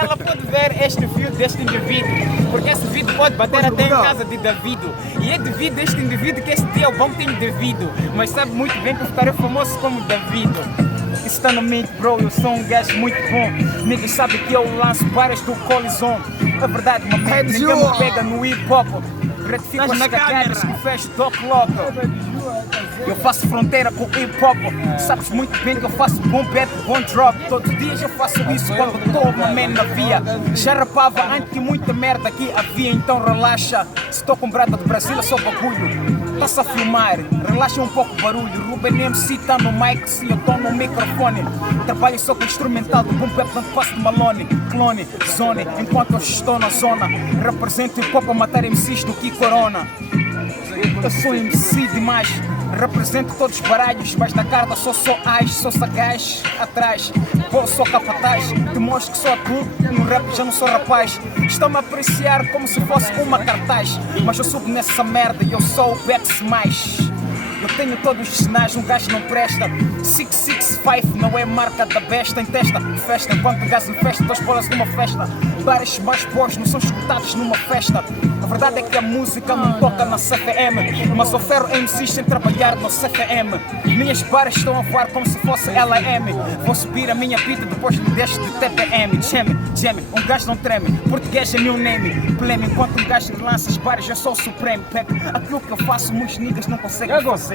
ela pode ver este vídeo deste indivíduo, porque esse vídeo pode bater até em casa de Davido. E é devido a este indivíduo que este dia o bom tem Davido, mas sabe muito bem que eu ficarei famoso como Davido. Isso está no mente, bro, eu sou um gajo muito bom. Ninguém sabe que eu lanço várias do Colizon. É verdade, meu man, ninguém me pega no hip hop. Retifico as cagadas que fecho Doc Loco. Eu faço fronteira com hip hop. Sabes muito bem que eu faço bom bad, bom drop. Todos os dias eu faço isso quando estou uma man na via. Já rapava antes que muita merda aqui havia, então relaxa. Se estou com brada do Brasil é só bagulho. Passa a filmar, relaxa um pouco o barulho. Ruben MC tá no mic, se eu tô no microfone. Trabalho só com instrumental do boom bap, não faço de Malone, clone, zone. Enquanto eu estou na zona, represento hip hop a matar MCs do que Corona. Eu sou MC demais, represento todos os baralhos, mas na carta sou as, sou sagaz atrás. Pô, sou capataz, demonstro que sou adulto e no rap já não sou rapaz. Estão-me a apreciar como se fosse uma cartaz, mas eu subo nessa merda e eu sou o Bex mais. Eu tenho todos os sinais, um gajo não presta. 665 não é marca da besta em testa. Festa, enquanto o gajo me festa, duas bolas numa festa. Bares mais bons não são escutados numa festa. A verdade é que a música não toca na CFM, mas ofero MCs sem trabalhar no CFM. Minhas bares estão a voar como se fosse LAM. Vou subir a minha vida depois deste de TPM. Jam, um gajo não treme, português é meu name. Pleme, enquanto um gajo lança os bares, eu sou o supremo. Aquilo que eu faço, muitos niggas não conseguem fazer.